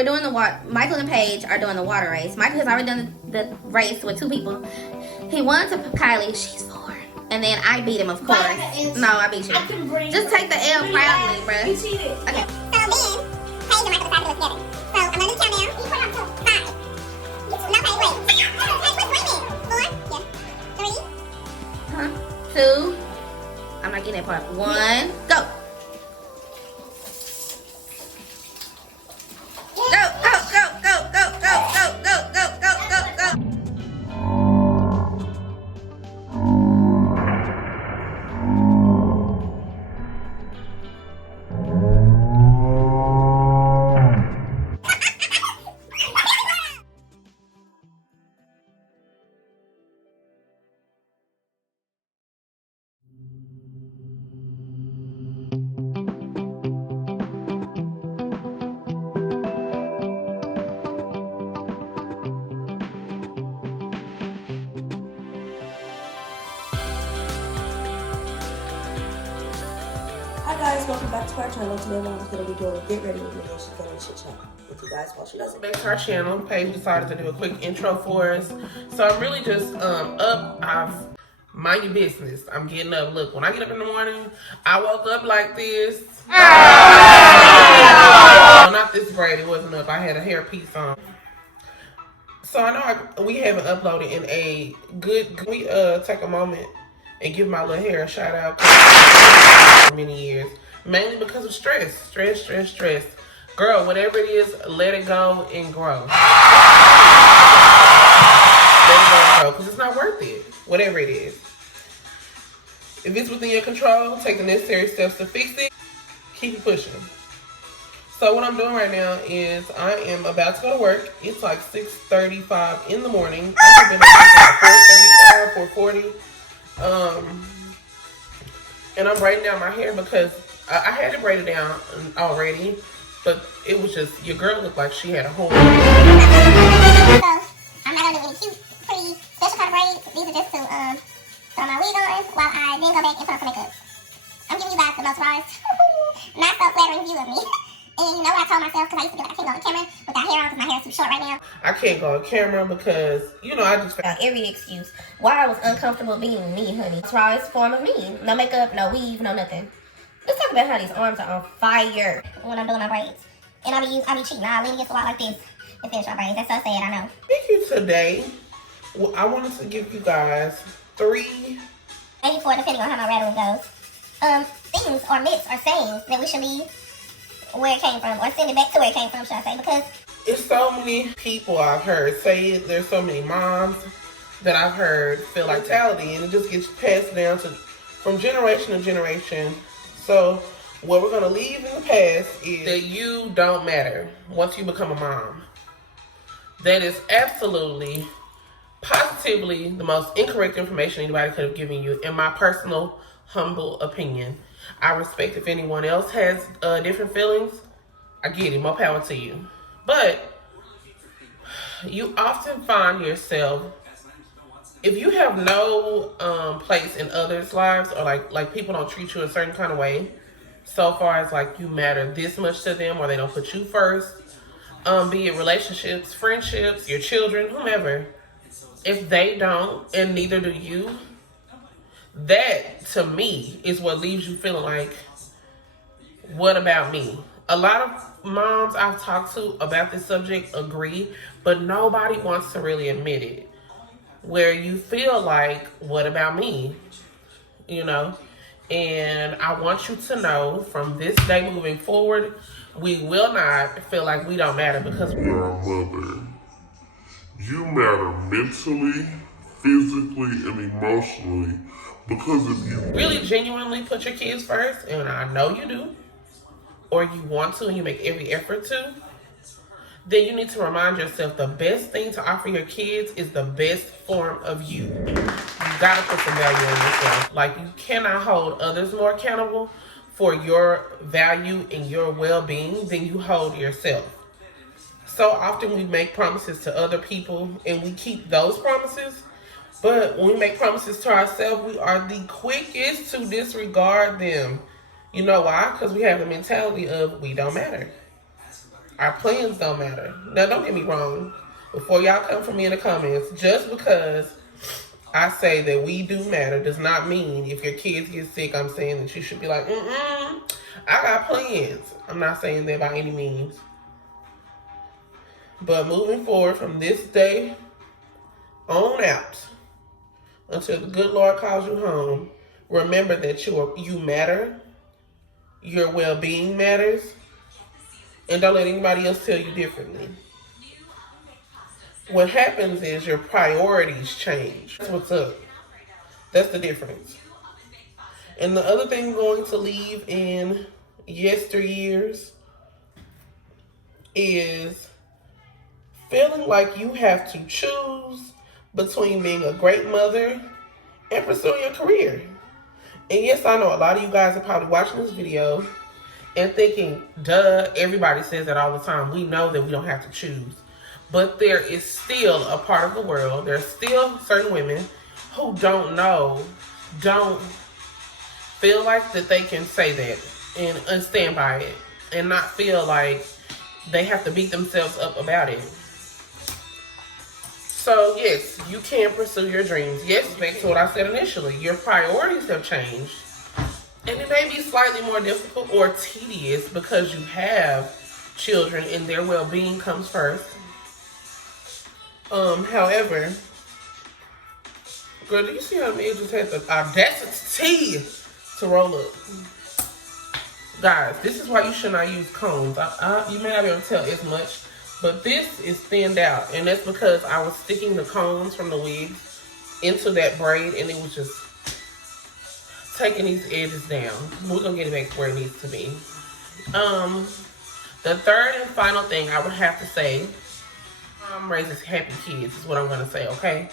we're doing the Michael and Paige are doing the water race. Michael has already done the race with 2 people. He won to Kylie. She's 4. And then I beat him, of course. No, I beat you. Just take the L proudly, bruh. You cheated. Okay. So then, Paige and Michael decided to do it together. So I'm gonna do the countdown. You put on 2. 5. No, Paige, wait. Wait, 4? Yeah. 3. 2. I'm not getting that part. 1. Go. Go, go, go, go, go, go, go, go, go, go, go, go. Hi guys, welcome back to our channel. Today Mom's going to be doing a get ready with me and she's going to chit chat with you guys while she does it. Back to our channel. Paige decided to do a quick intro for us. So I'm really just I've mind your business. I'm getting up. Look, when I get up in the morning, I woke up like this. No, not this braid. It wasn't up. I had a hair piece on. So I know we haven't uploaded in a good. Can we take a moment and give my little hair a shout out? For many years, mainly because of stress. Girl, whatever it is, let it go and grow. Let it go and grow, because it's not worth it. Whatever it is. If it's within your control, take the necessary steps to fix it. Keep it pushing. So what I'm doing right now is I am about to go to work. It's like 6:35 in the morning. I've been up since like 4:35, 4:40. And I'm braiding down my hair because I had it braided down already, but it was just, your girl looked like she had a whole. So, I'm not gonna do any cute, pretty, special kind of braids. These are just to throw my wig on while I then go back and put on some makeup. I'm giving you guys the most rise, not so flattering view of me. And you know what I told myself, because I used to be like, I can't go on camera with that hair on because my hair is too short right now. I can't go on camera because, you know, I just Every excuse. Why I was uncomfortable being me, honey. It's rawest form of me. No makeup, no weave, no nothing. Let's talk about how these arms are on fire. When I'm doing my braids. And I be cheating. I lean against the wall like this and finish my braids. That's so sad, I know. Thank you today. Well, I wanted to give you guys 3. Maybe 4, depending on how my rattling goes. Things or myths or sayings that we should leave where it came from, or send it back to where it came from, should I say, because it's so many people I've heard say it. There's so many moms that I've heard feel like mentality, and it just gets passed down from generation to generation. So what we're going to leave in the past is that you don't matter once you become a mom. That is absolutely, positively the most incorrect information anybody could have given you, in my personal, humble opinion. I respect if anyone else has different feelings. I get it. More power to you. But you often find yourself, if you have no place in others' lives, or like people don't treat you a certain kind of way, so far as like you matter this much to them, or they don't put you first, be it relationships, friendships, your children, whomever, if they don't and neither do you, that to me is what leaves you feeling like, what about me? A lot of moms I've talked to about this subject agree, but nobody wants to really admit it. Where you feel like, what about me? You know? And I want you to know, from this day moving forward, we will not feel like we don't matter, because you're a mother. You matter mentally, physically, and emotionally, because if you really genuinely put your kids first, and I know you do, or you want to and you make every effort to, then you need to remind yourself the best thing to offer your kids is the best form of you. You gotta put some value on yourself. Like, you cannot hold others more accountable for your value and your well-being than you hold yourself. So often we make promises to other people and we keep those promises, but when we make promises to ourselves, we are the quickest to disregard them. You know why? Because we have the mentality of, we don't matter. Our plans don't matter. Now, don't get me wrong. Before y'all come for me in the comments, just because I say that we do matter does not mean if your kids get sick, I'm saying that you should be like, I got plans. I'm not saying that by any means. But moving forward from this day on out, until the good Lord calls you home, remember that you matter. Your well-being matters. And don't let anybody else tell you differently. What happens is your priorities change. That's what's up. That's the difference. And the other thing we're going to leave in yesteryears is feeling like you have to choose between being a great mother and pursuing your career. And yes, I know a lot of you guys are probably watching this video and thinking, duh, everybody says that all the time. We know that we don't have to choose. But there is still a part of the world, there's still certain women who don't feel like that they can say that and stand by it and not feel like they have to beat themselves up about it. So yes, you can pursue your dreams. Yes, back to what I said initially, your priorities have changed. And it may be slightly more difficult or tedious because you have children and their well-being comes first. However, girl, do you see how me just had the audacity to roll up? Guys, this is why you should not use combs. You may not be able to tell as much, but this is thinned out. And that's because I was sticking the combs from the wigs into that braid and it was just taking these edges down. We're going to get it back to where it needs to be. The third and final thing I would have to say, raises happy kids is what I'm going to say, okay?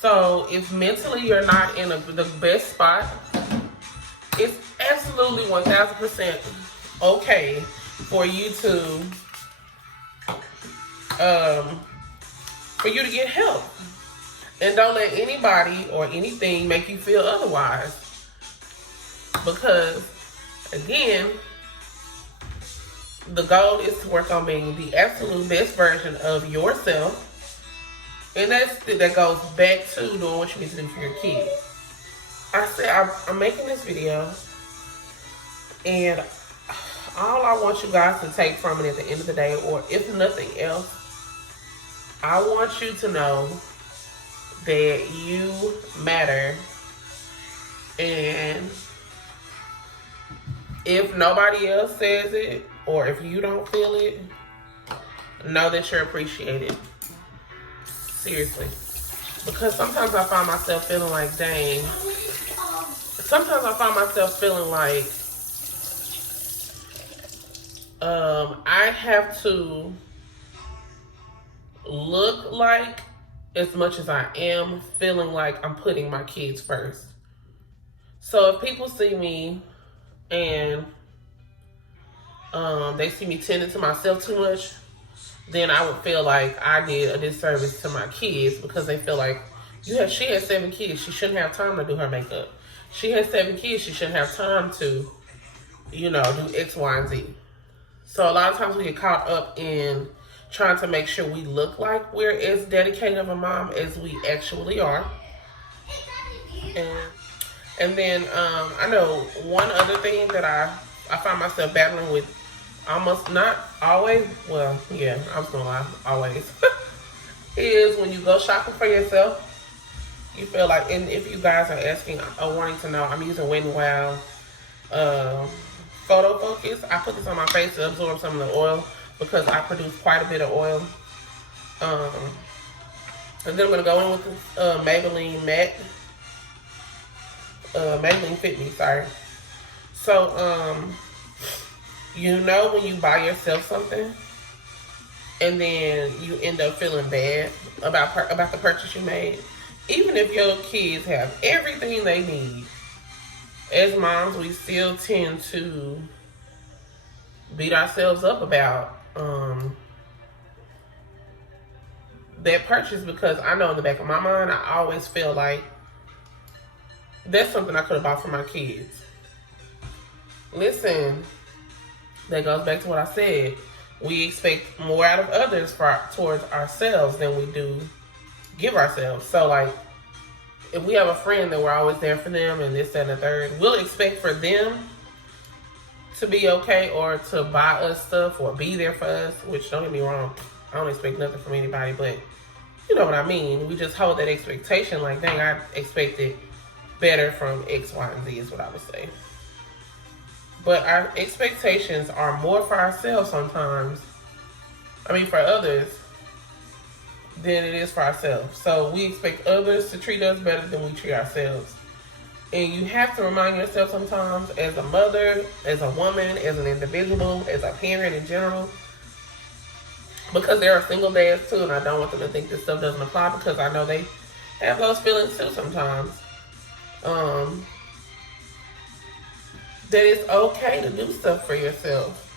So if mentally you're not in the best spot, it's absolutely 1000% okay for you to get help. And don't let anybody or anything make you feel otherwise. Because, again, the goal is to work on being the absolute best version of yourself. And that goes back to doing what you need to do for your kids. I said I'm making this video, and all I want you guys to take from it at the end of the day, or if nothing else, I want you to know that you matter. And if nobody else says it, or if you don't feel it, know that you're appreciated. Seriously. Because sometimes I find myself feeling like, dang. Sometimes I find myself feeling like I have to look like, as much as I am, feeling like I'm putting my kids first. So if people see me and they see me tending to myself too much, then I would feel like I did a disservice to my kids, because they feel like she has 7 kids. She shouldn't have time to do her makeup. She has 7 kids. She shouldn't have time to, do X, Y, and Z. So a lot of times we get caught up in trying to make sure we look like we're as dedicated of a mom as we actually are. And then I know one other thing that I find myself battling with, almost not always, well, yeah, I was gonna lie, always, is when you go shopping for yourself, you feel like, and if you guys are asking or wanting to know, I'm using Wet n Wild Photo Focus. I put this on my face to absorb some of the oil because I produce quite a bit of oil. And then I'm gonna go in with this Maybelline Matte, Maybelline Fit Me, sorry. So, when you buy yourself something and then you end up feeling bad about the purchase you made, even if your kids have everything they need, as moms, we still tend to beat ourselves up about that purchase, because I know in the back of my mind, I always feel like that's something I could have bought for my kids. Listen, that goes back to what I said. we expect more out of others towards ourselves than we do give ourselves. So like, if we have a friend that we're always there for them and this, that, and the third, we'll expect for them to be okay or to buy us stuff or be there for us, which don't get me wrong, I don't expect nothing from anybody, but you know what I mean. We just hold that expectation like, dang, I expected better from X, Y, and Z is what I would say. But our expectations are more for ourselves sometimes, for others, than it is for ourselves. So we expect others to treat us better than we treat ourselves. And you have to remind yourself sometimes, as a mother, as a woman, as an individual, as a parent in general, because there are single dads too, and I don't want them to think this stuff doesn't apply, because I know they have those feelings too sometimes. That it's okay to do stuff for yourself.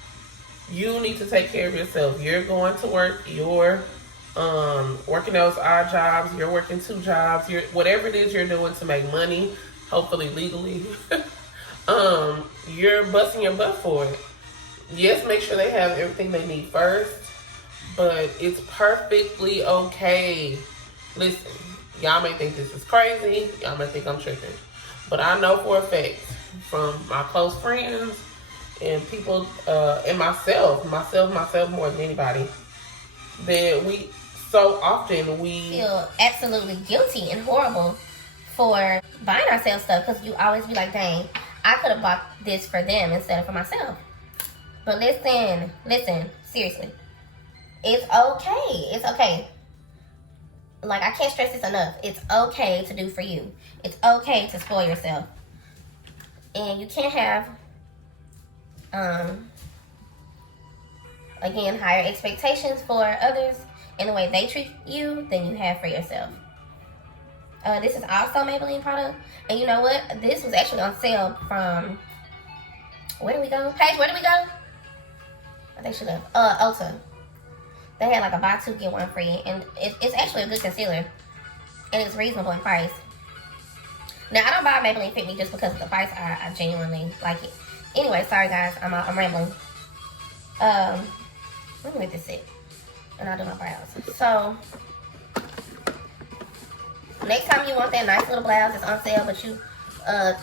You need to take care of yourself. You're going to work, you're working those odd jobs, you're working 2 jobs, whatever it is you're doing to make money, hopefully legally, you're busting your butt for it. Yes, make sure they have everything they need first, but it's perfectly okay. Listen, y'all may think this is crazy, y'all may think I'm tripping, but I know for a fact from my close friends and people, and myself more than anybody, that we so often feel absolutely guilty and horrible for buying ourselves stuff, because you always be like, dang, I could have bought this for them instead of for myself. But listen, seriously, it's okay. Like, I can't stress this enough. It's okay to do for you. It's okay to spoil yourself. And you can't have, again, higher expectations for others in the way they treat you than you have for yourself. This is also Maybelline product. And you know what? This was actually on sale from, where did we go? Paige, where did we go? I think she left. Ulta. They had like a buy 2 get 1 free. And it's actually a good concealer. And it's reasonable in price. Now, I don't buy Maybelline Fit Me just because of the price. I genuinely like it. Anyway, sorry guys, I'm rambling. Let me let this sit, and I'll do my brows. So, next time you want that nice little blouse, it's on sale, but you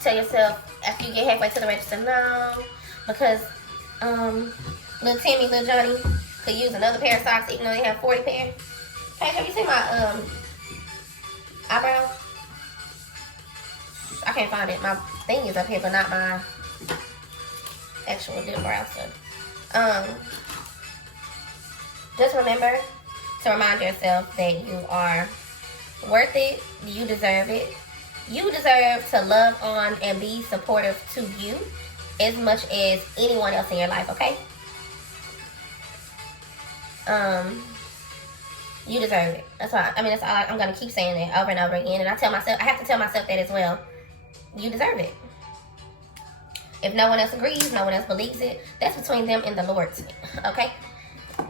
tell yourself after you get halfway to the register, no, because little Timmy, little Johnny could use another pair of socks, even though they have 40 pair. Hey, have you seen my eyebrows? I can't find it. My thing is up here, but not my actual little brow stuff. Just remember to remind yourself that you are worth it. You deserve it. You deserve to love on and be supportive to you as much as anyone else in your life, okay? You deserve it. That's why, that's all I'm going to keep saying that over and over again. And I have to tell myself that as well. You deserve it. If no one else agrees, no one else believes it, that's between them and the Lord, okay?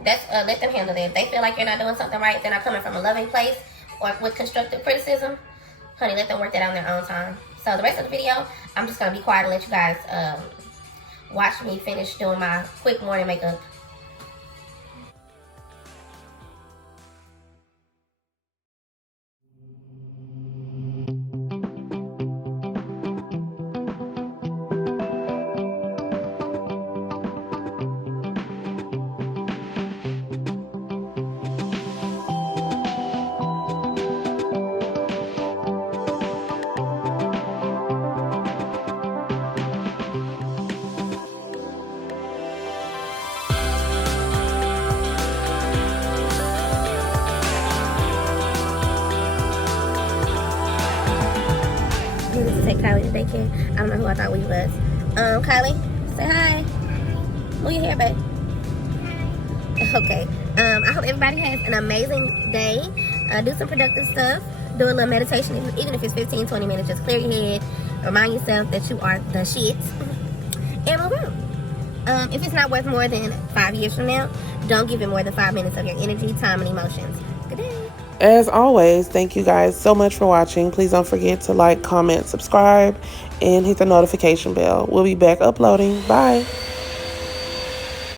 That's let them handle that. If they feel like you're not doing something right, they're not coming from a loving place or with constructive criticism, honey, let them work that out on their own time. So the rest of the video, I'm just going to be quiet and let you guys watch me finish doing my quick morning makeup. Take Kylie to daycare. I don't know who I thought we was. Kylie, say hi. Move your hair back. Okay. I hope everybody has an amazing day. Do some productive stuff. Do a little meditation, even if it's 15-20 minutes. Just clear your head. Remind yourself that you are the shit. And move on. If it's not worth more than 5 years from now, don't give it more than 5 minutes of your energy, time, and emotions. Good day. As always, thank you guys so much for watching. Please don't forget to like, comment, subscribe, and hit the notification bell. We'll be back uploading. Bye.